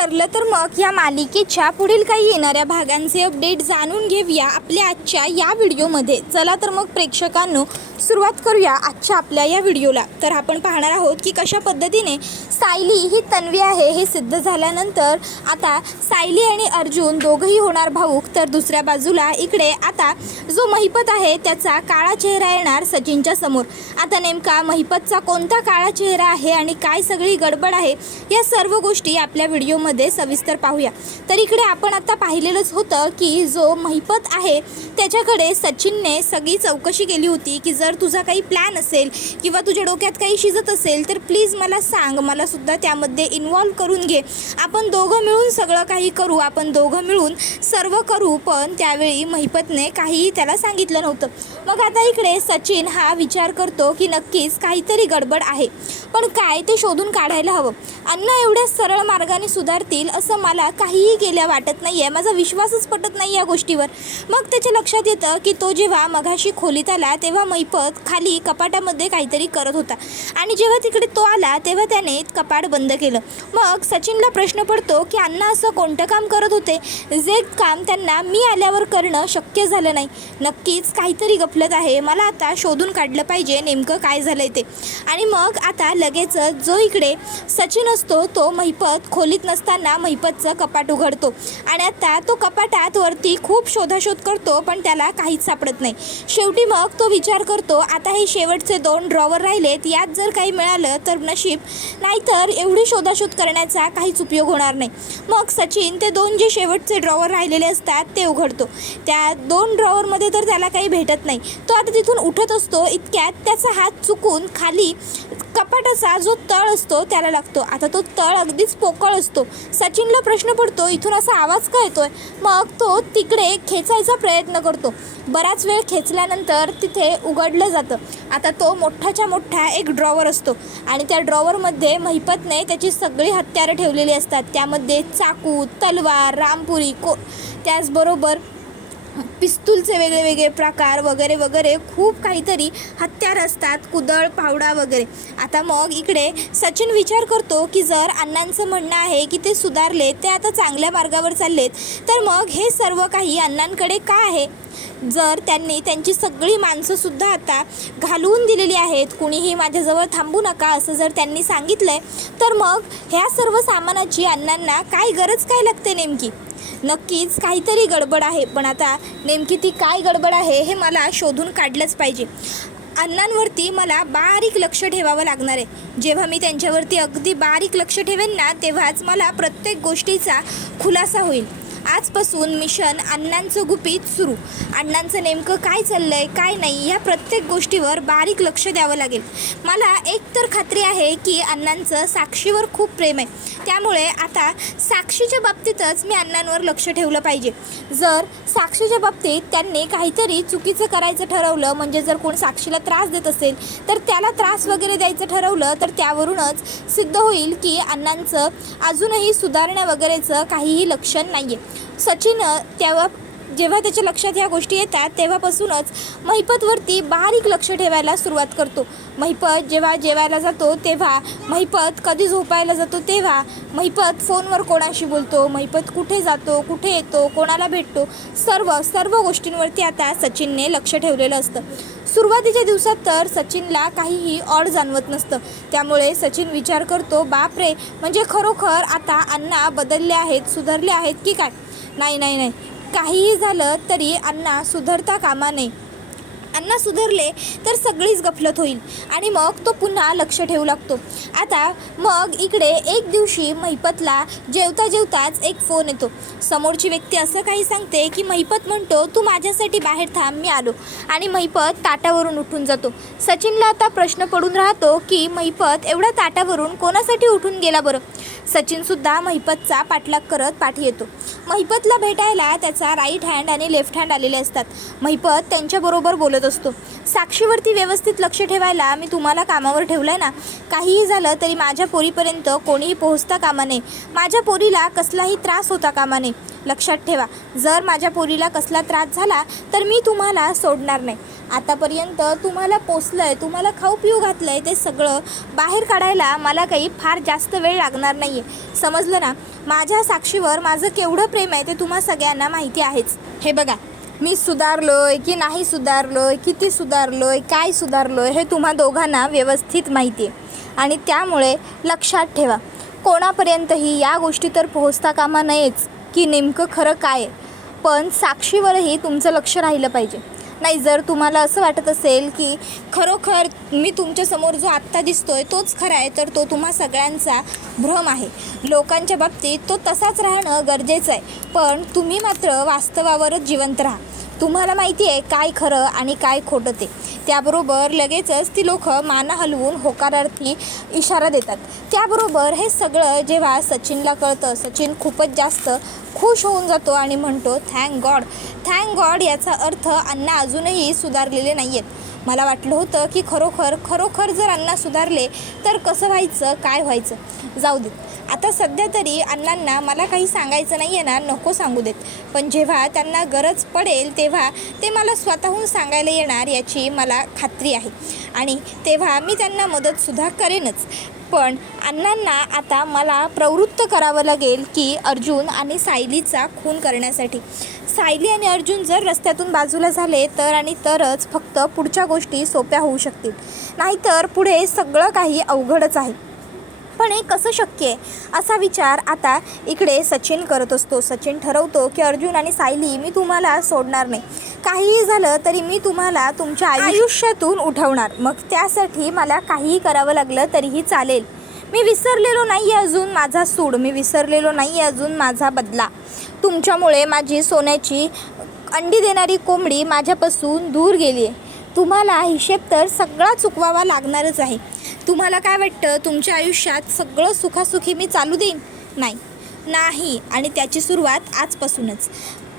ठरलं तर मग या मालिकेच्या पुढील काही येणाऱ्या भागांचे अपडेट जाणून घेऊया आपल्या आजच्या या व्हिडिओमध्ये। चला तर मग प्रेक्षकांनो सुरुवात करूया आजच्या आपल्या या व्हिडिओला। तर आपण पाहणार आहोत की कशा पद्धतीने सायली ही तन्वी आहे हे सिद्ध झाल्यानंतर आता सायली आणि अर्जुन दोघंही होणार भाऊक। तर दुसऱ्या बाजूला इकडे आता जो महिपत आहे त्याचा काळा चेहरा येणार सचिनच्या समोर। आता नेमका महिपतचा कोणता काळा चेहरा आहे आणि काय सगळी गडबड आहे या सर्व गोष्टी आपल्या व्हिडिओमध्ये सविस्तर पाहूया। तर इकडे आपण आता पाहिलेलंच होतं की जो महिपत आहे त्याच्याकडे सचिनने सगळी चौकशी केली होती की जर तुझा काही प्लॅन असेल किंवा तुझ्या डोक्यात काही शिजत असेल तर प्लीज मला सांग, मला सुद्धा त्यामध्ये इन्व्हॉल्व करून घे, आपण दोघं मिळून सगळं काही करू, आपण दोघं मिळून सर्व करू। पण त्यावेळी महिपतने काहीही त्याला सांगितलं नव्हतं। मग आता इकडे सचिन हा विचार करतो की नक्कीच काहीतरी गडबड आहे, पण काय ते शोधून काढायला हवं। अण्णा एवढ्या सरळ मार्गाने सुधारतील असं मला काहीही केल्या वाटत नाही आहे, माझा विश्वासच पटत नाही या गोष्टीवर। मग त्याच्या लक्षात येतं की तो जेव्हा मगाशी खोलीत आला तेव्हा महिपत खाली कपाटामध्ये काहीतरी करत होता आणि जेव्हा तिकडे तो आला तेव्हा त्याने कपाट बंद केलं। मग सचिनला प्रश्न पडतो की अण्णा असं कोणतं काम करत होते जे काम त्यांना मी आल्यावर करणं शक्य झालं नाही। नक्कीच काहीतरी गफलत आहे, मला आता शोधून काढलं पाहिजे नेमकं काय झालंय ते। आणि मग आता लगेच जो इकडे सचिन असतो तो महिपत खोलीत नसताना महिपतचं कपाट उघडतो आणि आता तो कपाटात वरती खूप शोधाशोध करतो पण त्याला काहीच सापडत नाही। शेवटी मग तो विचार करतो आता हे शेवटचे 2 ड्रॉवर राहिलेत, यात जर काही मिळालं तर नशीब, नाहीतर एवढी शोधाशोध करण्याचा काहीच उपयोग होणार नाही। मग सचिन ते 2 जे शेवटचे ड्रॉवर राहिलेले असतात ते उघडतो। त्या 2 ड्रॉवरमध्ये तर त्याला काही भेटत नाही। तो आता तिथून उठत असतो इतक्यात त्याचा हात चुकून खाली कपाटाचा जो तळ असतो त्याला लागतो। आता तो तळ अगदीच पोकळ असतो। सचिनला प्रश्न पडतो इथून असा आवाज का येतोय। मग तो तिकडे खेचायचा प्रयत्न करतो, बराच वेळ खेचल्यानंतर तिथे उघडलं जातं। आता तो मोठाच्या मोठा एक ड्रॉवर असतो आणि त्या ड्रॉवरमध्ये महिपतने त्याची सगळी हत्यारं ठेवलेली असतात। त्यामध्ये चाकू, तलवार, रामपुरी, त्याचबरोबर पिस्तूलचे वेगळे वेगळे प्रकार वगैरे वगैरे खूप काहीतरी हत्यार असतात, कुदळ, फावडा वगैरे। आता मग इकडे सचिन विचार करतो की जर अण्णांचं म्हणणं आहे की ते सुधारले, ते आता चांगल्या मार्गावर चाललेत, तर मग हे सर्व काही अण्णांकडे का आहे। जर त्यांनी त्यांची सगळी माणसंसुद्धा आता घालवून दिलेली आहेत, कुणीही माझ्याजवळ थांबू नका असं जर त्यांनी सांगितलं आहे, तर मग ह्या सर्व सामानाची अण्णांना काय गरज काय लागते नेमकी। नक्कीच काहीतरी गडबड आहे, पण आता नेमकी ती काय गडबड आहे हे मला शोधून काढलंच पाहिजे। अण्णांवरती मला बारीक लक्ष ठेवावं लागणार आहे। जेव्हा मी त्यांच्यावरती अगदी बारीक लक्ष ठेवेन ना तेव्हाच मला प्रत्येक गोष्टीचा खुलासा होईल। आजपासून मिशन अण्णांचं गुपित सुरू। अण्णांचं नेमकं काय चाललं आहे काय नाही या प्रत्येक गोष्टीवर बारीक लक्ष द्यावं लागेल। मला एक तर खात्री आहे की अण्णांचं साक्षीवर खूप प्रेम आहे, त्यामुळे आता साक्षीच्या बाबतीतच मी अण्णांवर लक्ष ठेवलं पाहिजे। जर साक्षीच्या बाबतीत त्यांनी काहीतरी चुकीचं करायचं ठरवलं, म्हणजे जर कोण साक्षीला त्रास देत असेल तर त्याला त्रास वगैरे द्यायचं ठरवलं, तर त्यावरूनच सिद्ध होईल की अण्णांचं अजूनही सुधारण्या वगैरेचं काहीही लक्षण नाही आहे। सचिन जेव्हा त्याच्या लक्षात ह्या गोष्टी येतात तेव्हापासूनच महिपतवरती बारीक लक्ष ठेवायला सुरुवात करतो। महिपत जेव्हा जेवायला जातो तेव्हा, महिपत कधी झोपायला जातो तेव्हा, महिपत फोनवर कोणाशी बोलतो, महिपत कुठे जातो, कुठे येतो, कोणाला भेटतो, सर्व गोष्टींवरती आता सचिनने लक्ष ठेवलेलं असतं। सुरुवातीच्या दिवसात तर सचिनला काहीही ऑड जाणवत नसतं, त्यामुळे सचिन विचार करतो बापरे, म्हणजे खरोखर आता अण्णा बदलले आहेत, सुधारले आहेत की काय। नाही, काहीही झालं तरी अण्णा सुधारता कामा नये। अण्णा सुधारले तर सगळीच गफलत होईल आणि मग तो पुन्हा लक्ष ठेवू लागतो। आता मग इकडे एक दिवशी महिपतला जेवता जेवताच एक फोन येतो। समोरची व्यक्ती असं काही सांगते की महिपत म्हणतो तू माझ्यासाठी बाहेर थांब, मी आलो, आणि महिपत ताटावरून उठून जातो। सचिनला आता प्रश्न पडून राहतो की महिपत एवढ्या ताटावरून कोणासाठी उठून गेला बरं। सचिनसुद्धा महिपतचा पाठलाग करत पाठी येतो। महिपतला भेटायला त्याचा राईट हँड आणि लेफ्ट हँड आलेले असतात। महिपत त्यांच्याबरोबर बोलत असतो, साक्षीवरती व्यवस्थित लक्ष ठेवायला मी तुम्हाला कामावर ठेवलं आहे ना, काहीही झालं तरी माझ्या पोरीपर्यंत कोणीही पोहोचता कामा नये, माझ्या पोरीला कसलाही त्रास होता कामा नये। लक्षात ठेवा, जर माझ्या पोरीला कसला त्रास झाला तर मी तुम्हाला सोडणार नाही। आतापर्यंत तुम्हाला पोसलं आहे, तुम्हाला खाऊ पिऊ घातलं आहे, ते सगळं बाहेर काढायला मला काही फार जास्त वेळ लागणार नाही आहे, समजलं ना। माझ्या साक्षीवर माझं केवढं प्रेम आहे ते तुम्हा सगळ्यांना माहिती आहेच. हे बघा, मी सुधारलोय की नाही सुधारलोय, किती सुधारलोय, काय सुधारलोय हे तुम्हा दोघांना व्यवस्थित माहिती आहे. आणि त्यामुळे लक्षात ठेवा, कोणापर्यंतही या गोष्टी तर पोहोचता कामा नयेच की नेमकं खरं काय आहे. पण साक्षीवरही तुमचं लक्ष राहिलं पाहिजे. नाही, जर तुम्हाला असं वाटत असेल की खरोखर मी तुमच्यासमोर जो आत्ता दिसतोय तोच खरा आहे, तर तो तुम्हा सगळ्यांचा भ्रम आहे. लोकांच्या बाबतीत तो तसाच राहणं गरजेचं आहे, पण तुम्ही मात्र वास्तवावरच जिवंत राहा. तुम्हाला माहिती आहे काय खरं आणि काय खोटं ते. त्याबरोबर लगेचच ती लोक माना हलवून होकारार्थी इशारा देतात. त्याबरोबर हे सगळं जेव्हा सचिनला कळतं, सचिन खूपच जास्त खुश होऊन जातो आणि म्हणतो थँक गॉड. याचा अर्थ अण्णा अजूनही सुधारलेले नाही आहेत. मला वाटलं होतं की खरोखर जर अण्णा सुधारले तर कसं व्हायचं, काय व्हायचं. जाऊ देत, आता सध्या तरी अण्णांना मला काही सांगायचं नाही आहे ना, नको सांगू देत. पण जेव्हा त्यांना गरज पडेल तेव्हा ते मला स्वतःहून सांगायला येणार याची मला खात्री आहे. आणि तेव्हा मी त्यांना मदतसुद्धा करेनच. पण अण्णांना आता मला प्रवृत्त करावं लागेल की अर्जुन आणि सायलीचा खून करण्यासाठी. सायली आणि अर्जुन जर रस्त्यातून बाजूला झाले तर आणि तरच फक्त पुढच्या गोष्टी सोप्या होऊ शकतील. नाहीतर पुढे सगळं काही अवघडच आहे. पण हे कसं शक्य आहे असा विचार आता इकडे सचिन करत असतो. सचिन ठरवतो की अर्जुन आणि सायली, मी तुम्हाला सोडणार नाही. काहीही झालं तरी मी तुम्हाला तुमच्या आयुष्यातून उठवणार. मग त्यासाठी मला काहीही करावं लागलं तरीही चालेल. मी विसरलेलो नाही आहे अजून माझा सूड, मी विसरलेलो नाही आहे अजून माझा बदला. तुमच्यामुळे माझी सोन्याची अंडी देणारी कोंबडी माझ्यापासून दूर गेली आहे. तुम्हाला हिशेब तर सगळा चुकवावा लागणारच आहे. तुम्हाला काय वाटतं तुमच्या आयुष्यात सगळं सुखासुखी मी चालू देईन? नाही. आणि त्याची सुरुवात आजपासूनच.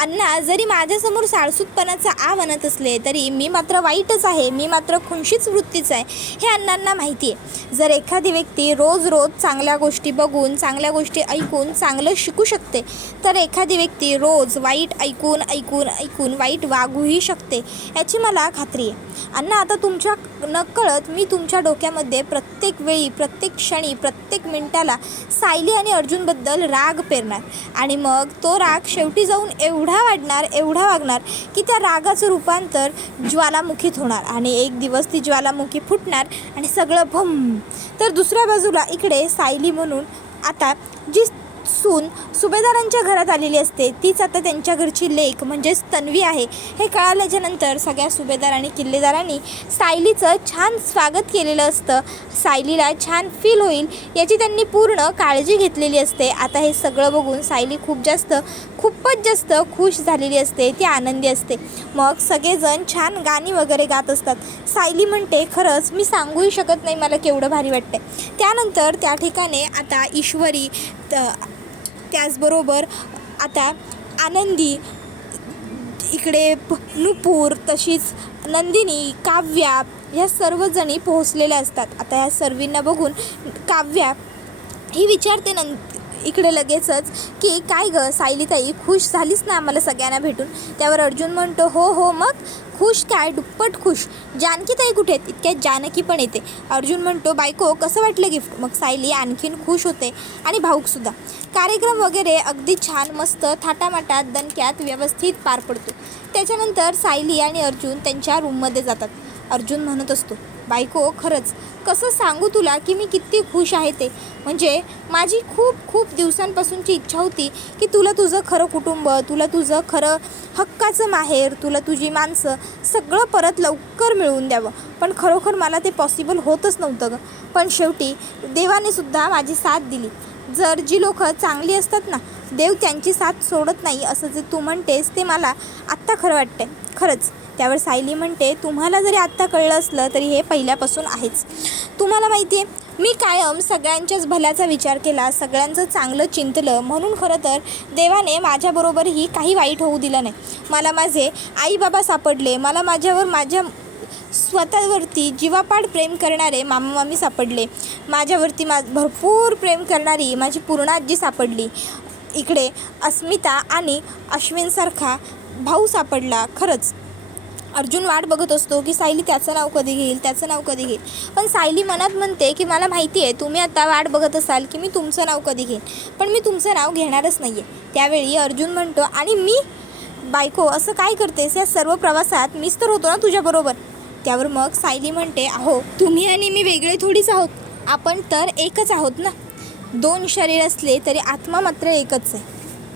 अण्णा जरी माझ्यासमोर साळसूतपणाचा आ म्हणत असले तरी मी मात्र वाईटच आहे, मी मात्र खुनशीच वृत्तीचा आहे हे अण्णांना माहिती आहे. जर एखादी व्यक्ती रोज चांगल्या गोष्टी बघून, चांगल्या गोष्टी ऐकून चांगलं शिकू शकते, तर एखादी व्यक्ती रोज वाईट ऐकून वाईट वागूही शकते याची मला खात्री आहे. अण्णा, आता तुमच्या नकळत मी तुमच्या डोक्यामध्ये प्रत्येक वेळी, प्रत्येक क्षणी, प्रत्येक मिनिटाला सायली आणि अर्जुनबद्दल राग पेरणार. आणि मग तो राग शेवटी जाऊन एवढा वाढणार की त्या रागाचं रूपांतर ज्वालामुखीत होणार. आणि एक दिवस ती ज्वालामुखी फुटणार आणि सगळं भम. तर दुसऱ्या बाजूला इकडे सायली म्हणून आता जी सून सुभेदारांच्या घरात आलेली असते तीच आता त्यांच्या घरची लेक म्हणजेच तन्वी आहे. हे कळाल्याच्यानंतर सगळ्या सुभेदार आणि किल्लेदारांनी सायलीचं छान स्वागत केलेलं असतं. सायलीला छान फील होईल याची त्यांनी पूर्ण काळजी घेतलेली असते. आता हे सगळं बघून सायली खूपच जास्त खुश झालेली असते, ती आनंदी असते. मग सगळेजण छान गाणी वगैरे गात असतात. सायली म्हणते खरंच मी सांगूही शकत नाही मला केवढं भारी वाटते. त्यानंतर त्या ठिकाणी आता ईश्वरी, त्याचबरोबर आता आनंदी, इकडे नुपूर, तशीच नंदिनी, काव्या ह्या सर्वजणी पोहोचलेल्या असतात. आता ह्या सर्वींना बघून काव्या ही विचारते इकडे लगेचच की काय गं सायलीताई, खुश झालीस ना आम्हाला सगळ्यांना भेटून? त्यावर अर्जुन म्हणतो हो, मग खुश काय, दुप्पट खुश. जानकीताई कुठे आहेत? इतक्यात जानकी पण येते. अर्जुन म्हणतो बायको कसं वाटलं गिफ्ट? मग सायली आणखीन खुश होते आणि भाऊकसुद्धा. कार्यक्रम वगैरे अगदी छान, मस्त, थाटामाटात, दणक्यात व्यवस्थित पार पडतो. त्याच्यानंतर सायली आणि अर्जुन त्यांच्या रूममध्ये जातात. अर्जुन म्हणत असतो बायको खरंच कसं सांगू तुला की मी किती खुश आहे ते. म्हणजे माझी खूप दिवसांपासूनची इच्छा होती की तुला तुझं खरं कुटुंब, तुला तुझं खरं हक्काचं माहेर, तुला तुझी माणसं सगळं परत लवकर मिळवून द्यावं. पण खरोखर मला ते पॉसिबल होतच नव्हतं गं. पण शेवटी देवाने सुद्धा माझी साथ दिली. जर जी लोक चांगली असतात ना, देव त्यांची साथ सोडत नाही असं जे तू म्हणतेस ते मला आत्ता खरं वाटतंय खरंच. त्यावर सायली म्हणते तुम्हाला जरी आत्ता कळलं असलं तरी हे पहिल्यापासून आहेच. तुम्हाला माहिती आहे मी कायम सगळ्यांच्याच भल्याचा विचार केला, सगळ्यांचं चांगलं चिंतलं, म्हणून खरं तर देवाने माझ्याबरोबरही काही वाईट होऊ दिलं नाही. मला माझे आई बाबा सापडले, मला माझ्या स्वतःवरती जीवापाड प्रेम करणारे मामा मामी सापडले, माझ्यावरती भरपूर प्रेम करणारी माझी पूर्णाजी सापडली, इकडे अस्मिता आणि अश्विनसारखा भाऊ सापडला. खरंच अर्जुन वाट बघत असतो की सायली त्याचं नाव कधी घेईल, त्याचं नाव कधी घेईल. पण सायली मनात म्हणते की मला माहिती आहे तुम्ही आता वाट बघत असाल की मी तुमचं नाव कधी घेईन, पण मी तुमचं नाव घेणारच नाही आहे. त्यावेळी अर्जुन म्हणतो, आणि मी बायको असं काय करतेस, या सर्व प्रवासात मीच तर होतो ना तुझ्याबरोबर. त्यावर मग सायली म्हणते, अहो तुम्ही आणि मी वेगळे थोडीच आहोत, आपण तर एकच आहोत ना. 2 शरीर असले तरी आत्मा मात्र एकच आहे.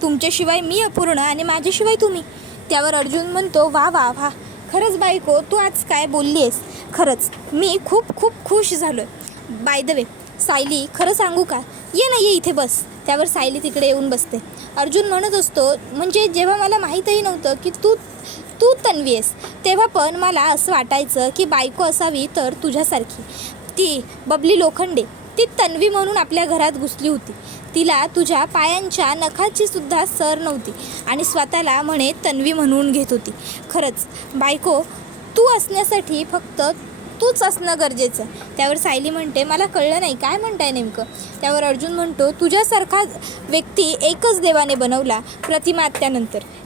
तुमच्याशिवाय मी अपूर्ण आणि माझ्याशिवाय तुम्ही. त्यावर अर्जुन म्हणतो, वा वा वा, खरंच बायको तू आज काय बोलली आहेस, खरंच मी खूप खूप खुश झालो आहे. बाय द वे सायली, खरं सांगू का, ये ना, ये इथे बस. त्यावर सायली तिकडे येऊन बसते. अर्जुन म्हणत असतो, म्हणजे जेव्हा मला माहीतही नव्हतं की तू तन्वी आहेस, तेव्हा पण मला असं वाटायचं की बायको असावी तर तुझ्यासारखी. ती बबली लोखंडे, ती तन्वी म्हणून आपल्या घरात घुसली होती. तिला तुझ्या पायांच्या नखाची सुद्धा सर नव्हती आणि स्वतःला म्हणे तन्वी म्हणून घेत होती. खरंच बायको, तू असण्यासाठी फक्त तूच असणं गरजेचं आहे. त्यावर सायली म्हणते, मला कळलं नाही काय म्हणताय नेमकं. त्यावर अर्जुन म्हणतो, तुझ्यासारखा व्यक्ती एकच देवाने बनवला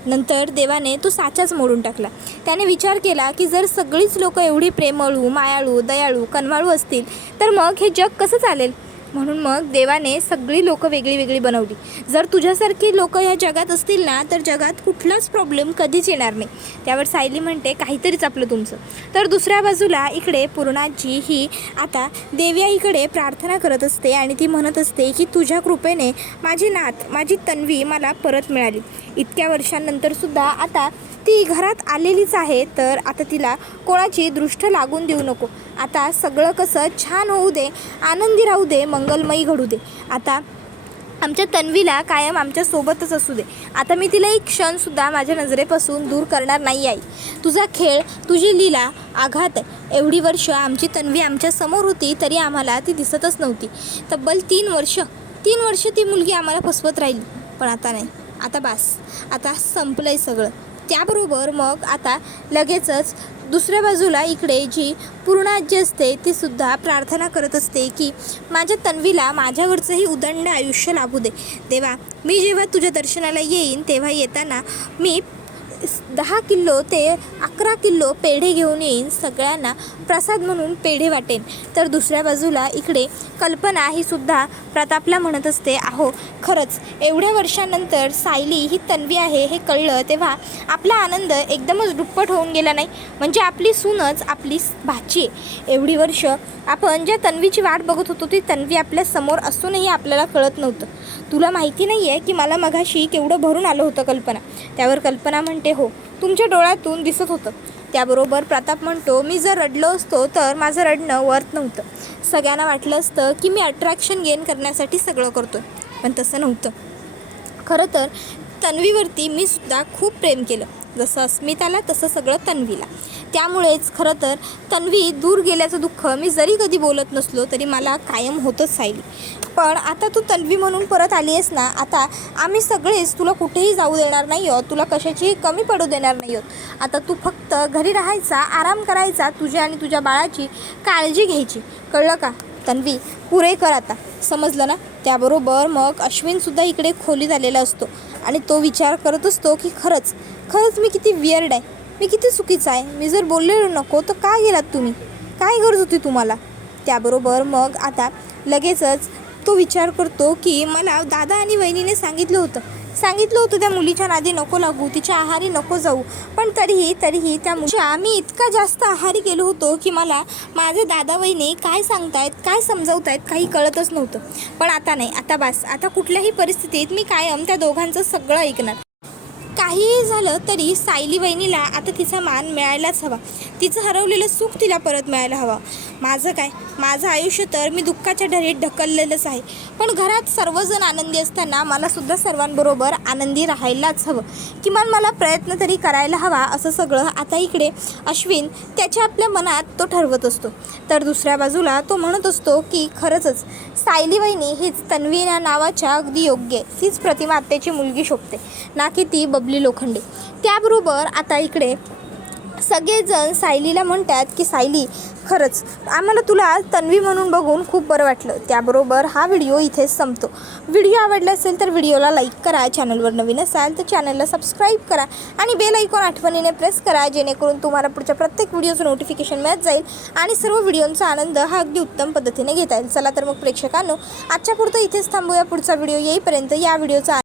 नंतर देवाने तो साचाच मोडून टाकला. त्याने विचार केला की जर सगळीच लोक एवढी प्रेमळू, मायाळू, दयाळू, कनवाळू असतील तर मग हे जग कसं चालेल. म्हणून मग देवाने सगळी लोकं वेगळी वेगळी बनवली. जर तुझ्यासारखी लोकं ह्या जगात असतील ना तर जगात कुठलाच प्रॉब्लेम कधीच येणार नाही. त्यावर सायली म्हणते, काहीतरीच आपलं तुमचं. तर दुसऱ्या बाजूला इकडे पूर्णाजी ही आता देव्याईकडे प्रार्थना करत असते आणि ती म्हणत असते की तुझ्या कृपेने माझी नात, माझी तन्वी मला परत मिळाली. इतक्या वर्षांनंतरसुद्धा आता ती घरात आलेलीच आहे, तर आता तिला कोणाची दृष्ट लागून देऊ नको. आता सगळं कसं छान होऊ दे, आनंदी राहू दे, मंगलमयी घडू दे. आता आमच्या तन्वीला कायम आमच्या सोबतच असू दे. आता मी तिला एक क्षणसुद्धा माझ्या नजरेपासून दूर करणार नाही आहे. तुझा खेळ, तुझी लीला आघात आहे. एवढी वर्ष आमची तन्वी आमच्या समोर होती तरी आम्हाला ती दिसतच नव्हती. तब्बल 3 वर्ष ती मुलगी आम्हाला फसवत राहिली. पण आता नाही, आता बास, आता संपलं आहे सगळं. त्याबरोबर मग आता लगेचच दुसऱ्या बाजूला इकडे जी पूर्णाजी असते ती सुद्धा प्रार्थना करत असते की माझ्या तन्वीला माझ्यावरचंही उदंड आयुष्य लाभू दे. देवा, मी जेव्हा तुझ्या दर्शनाला येईन तेव्हा येताना मी 10 किलो ते 11 किलो पेढे घेऊन येईन, सगळ्यांना प्रसाद म्हणून पेढे वाटेन. तर दुसऱ्या बाजूला इकडे कल्पना ही सुद्धा प्रतापला म्हणत असते, अहो खरंच एवढ्या वर्षांनंतर सायली ही तन्वी आहे हे कळलं तेव्हा आपला आनंद एकदमच दुप्पट होऊन गेला नाही. म्हणजे आपली सूनच आपली भाची आहे. एवढी वर्ष आपण ज्या तन्वीची वाट बघत होतो ती तन्वी आपल्या समोर असूनही आपल्याला कळत नव्हतं. तुला माहिती नाही आहे की मला मगाशी केवढं भरून आलं होतं कल्पना. त्यावर कल्पना म्हणते, हो तुमच्या डोळ्यातून दिसत होतं. त्याबरोबर प्रताप म्हणतो, मी जर रडलो असतो तर माझं रडणं वर्थ नव्हतं. सगळ्यांना वाटलं असतं की मी अट्रॅक्शन गेन करण्यासाठी सगळं करतो, पण तसं नव्हतं. खरं तर तन्वीवरती मी सुद्धा खूप प्रेम केलं, जसं अस्मिताला तसं सगळं तन्वीला. त्यामुळेच खरं तर तन्वी दूर गेल्याचं दुःख मी जरी कधी बोलत नसलो तरी मला कायम होतच सायली. पण आता तू तन्वी म्हणून परत आली आहेस ना, आता आम्ही सगळेच तुला कुठेही जाऊ देणार नाही आहोत, तुला कशाचीही कमी पडू देणार नाही आहोत. आता तू फक्त घरी राहायचा, आराम करायचा, तुझ्या आणि तुझ्या बाळाची काळजी घ्यायची, कळलं का तन्वी, पुरे कर आता, समजलं ना. त्याबरोबर मग अश्विनसुद्धा इकडे खोलीत आलेला असतो आणि तो विचार करत असतो की खरंच मी किती वियर्ड आहे, मी किती चुकीचं आहे. मी जर बोललेलो नको तर का गेलात तुम्ही, काय गरज होती तुम्हाला. त्याबरोबर मग आता लगेचच तो विचार करतो की मला दादा आणि वहिनीने सांगितलं होतं त्या मुलीच्या नादी नको लागू, तिच्या आहारी नको जाऊ. पण तरीही त्या मुलीच्या मी इतका जास्त आहारी गेलो होतो की मला माझे दादा वहिनी काय सांगतायत, काय समजावतायत काही कळतच नव्हतं. पण आता नाही, आता बास, आता कुठल्याही परिस्थितीत मी कायम त्या दोघांचं सगळं ऐकणार. काहीही झालं तरी सायली वहिनीला आता तिचा मान मिळायलाच हवा, तिचं हरवलेलं सुख तिला परत मिळायला हवं. माझं आयुष्य तर मी दुःखाच्या ढरीत ढकललेलंच आहे, पण घरात सर्वजण आनंदी असताना मलासुद्धा सर्वांबरोबर आनंदी राहायलाच हवं. किमान मला प्रयत्न तरी करायला हवा. असं सगळं आता इकडे अश्विन त्याच्या आपल्या मनात तो ठरवत असतो. तर दुसऱ्या बाजूला तो म्हणत असतो की खरंच सायली वहिनी हीच तन्वी या नावाच्या अगदी योग्य आहे, तीच प्रतिमा आत्याची मुलगी शोभते, ना की ती बबली लोखंडे. त्याबरोबर आता इकडे सगळेजण सायलीला म्हणतात की सायली खरंच आम्हाला तुला तन्वी म्हणून बघून खूप बरं वाटलं. त्याबरोबर हा व्हिडिओ इथेच संपतो. व्हिडिओ आवडला असेल तर व्हिडिओला लाईक करा, चॅनलवर नवीन असाल तर चॅनलला सबस्क्राईब करा आणि बेल आयकॉन आठवणीने प्रेस करा, जेणेकरून तुम्हाला पुढच्या प्रत्येक व्हिडिओचं नोटिफिकेशन मिळत जाईल आणि सर्व व्हिडिओंचा आनंद हा अगदी उत्तम पद्धतीने घेता येईल. चला तर मग प्रेक्षकांनो, आजच्या पुरतं इथेच थांबूया. पुढचा व्हिडिओ येईपर्यंत या व्हिडिओचा